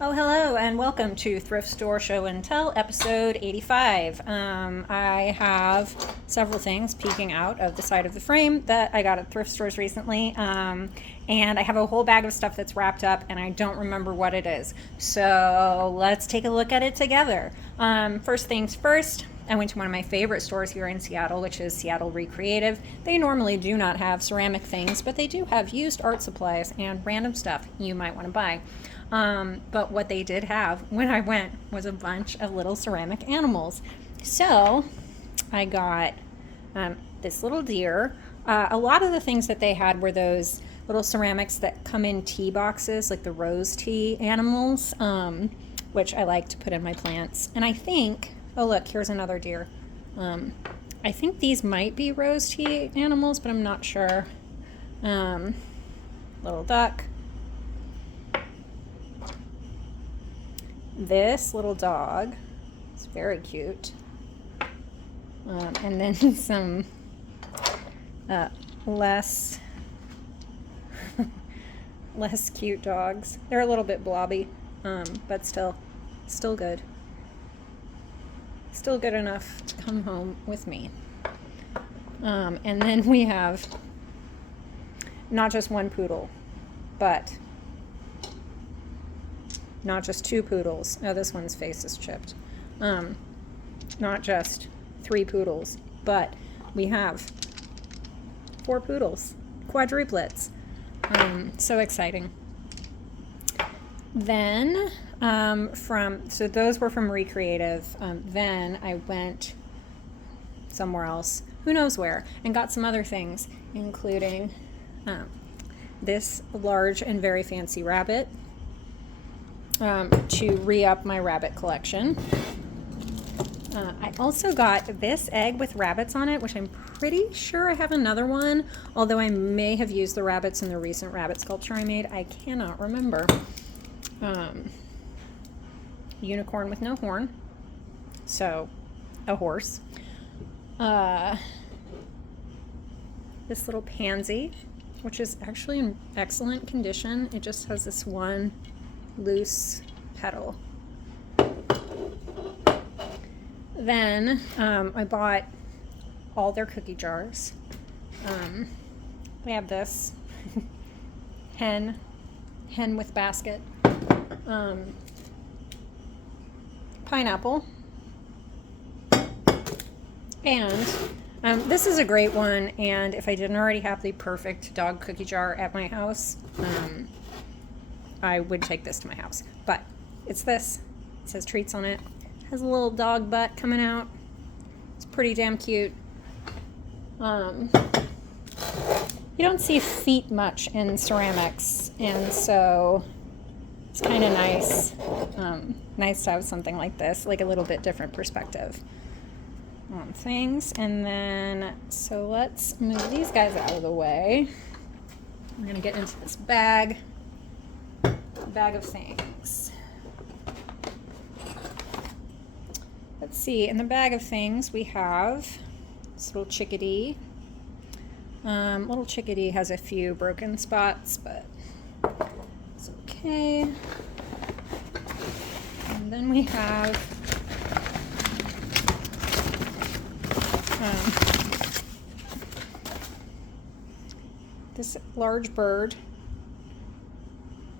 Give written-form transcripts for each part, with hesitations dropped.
Oh, hello, and welcome to Thrift Store Show and Tell, episode 85. I have several things peeking out of the side of the frame that I got at thrift stores recently, and I have a whole bag of stuff that's wrapped up, and I don't remember what it is. So let's take a look at it together. First things first, I went to one of my favorite stores here in Seattle, which is Seattle Recreative. They normally do not have ceramic things, but they do have used art supplies and random stuff you might want to buy. But what they did have when I went was a bunch of little ceramic animals. So I got this little deer. A lot of the things that they had were those little ceramics that come in tea boxes, like the rose tea animals, which I like to put in my plants. And I think, oh look, here's another deer. I think these might be rose tea animals, but I'm not sure. Little duck. This little dog is very cute. And then some less less cute dogs. They're a little bit blobby, but still good. Still good enough to come home with me. And then we have not just one poodle, but not just two poodles. Oh, this one's face is chipped. Not just three poodles, but we have four poodles, quadruplets. So exciting. Then so those were from Recreative. Then I went somewhere else, who knows where, and got some other things, including this large and very fancy rabbit. To re-up my rabbit collection. I also got this egg with rabbits on it, which I'm pretty sure I have another one, although I may have used the rabbits in the recent rabbit sculpture I made. I cannot remember. Unicorn with no horn, so a horse. This little pansy, which is actually in excellent condition. It just has this one loose petal. Then I bought all their cookie jars. We have this hen with basket, pineapple, and this is a great one, and if I didn't already have the perfect dog cookie jar at my house, I would take this to my house. But it's this. It says treats on it. Has a little dog butt coming out. It's pretty damn cute. You don't see feet much in ceramics, and so it's kind of nice. Nice to have something like this, like a little bit different perspective on things. And then, so let's move these guys out of the way. We're gonna get into this bag of things. Let's see, in the bag of things we have this little chickadee. Little chickadee has a few broken spots, but it's okay. And then we have this large bird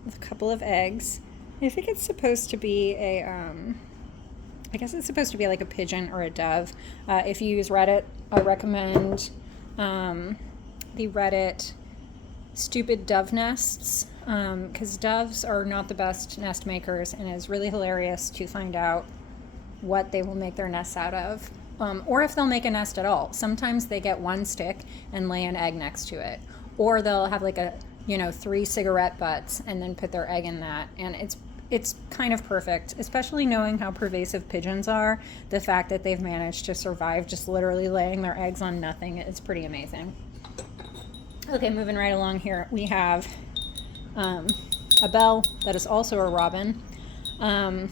with a couple of eggs. I think it's supposed to be I guess it's supposed to be like a pigeon or a dove. If you use Reddit, I recommend the Reddit Stupid Dove Nests, because doves are not the best nest makers, and it's really hilarious to find out what they will make their nests out of, or if they'll make a nest at all. Sometimes they get one stick and lay an egg next to it, or they'll have like 3 cigarette butts and then put their egg in that, and it's kind of perfect, especially knowing how pervasive pigeons are. The fact that they've managed to survive just literally laying their eggs on nothing is pretty amazing. Okay, moving right along here, we have a bell that is also a robin. I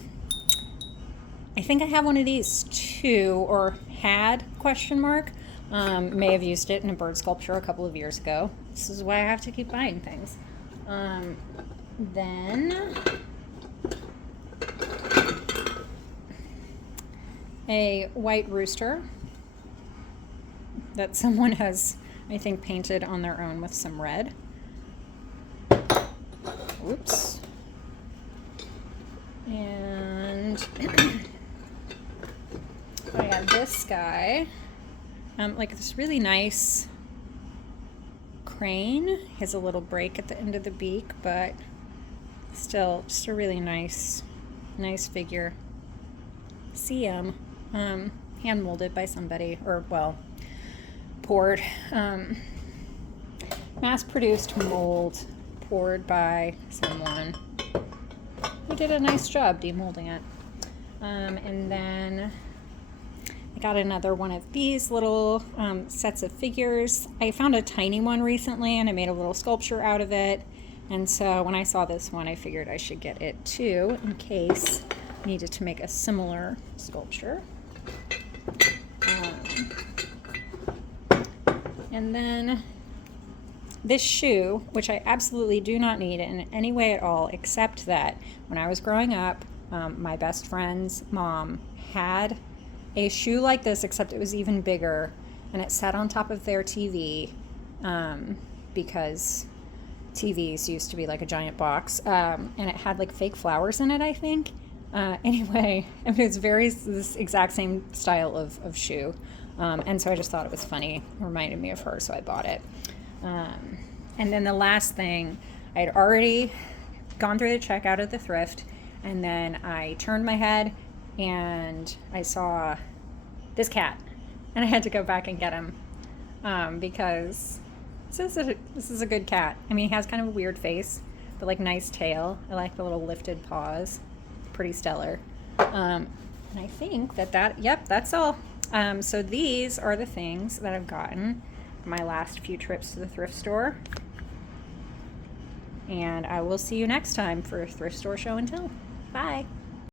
think I have one of these too, or had, question mark. May have used it in a bird sculpture a couple of years ago. This is why I have to keep buying things. Then a white rooster that someone has, I think, painted on their own with some red. Oops. And I have this guy, like this really nice crane. He has a little break at the end of the beak, but still just a really nice figure. See him, hand molded by somebody, or well, poured, mass produced mold poured by someone who did a nice job demolding it. And then I got another one of these little sets of figures. I found a tiny one recently and I made a little sculpture out of it. And so when I saw this one, I figured I should get it too in case I needed to make a similar sculpture. And then this shoe, which I absolutely do not need in any way at all, except that when I was growing up, my best friend's mom had a shoe like this, except it was even bigger, and it sat on top of their TV, because TVs used to be like a giant box, and it had like fake flowers in it, I think. Anyway, I mean, it's this exact same style of shoe, and so I just thought it was funny, reminded me of her, so I bought it. And then the last thing, I had already gone through the checkout at the Thrift, and then I turned my head and I saw this cat, and I had to go back and get him, because this is a good cat. I mean, he has kind of a weird face, but like nice tail. I like the little lifted paws. Pretty stellar. And I think yep, that's all. So these are the things that I've gotten my last few trips to the thrift store. And I will see you next time for Thrift Store Show and Tell. Bye.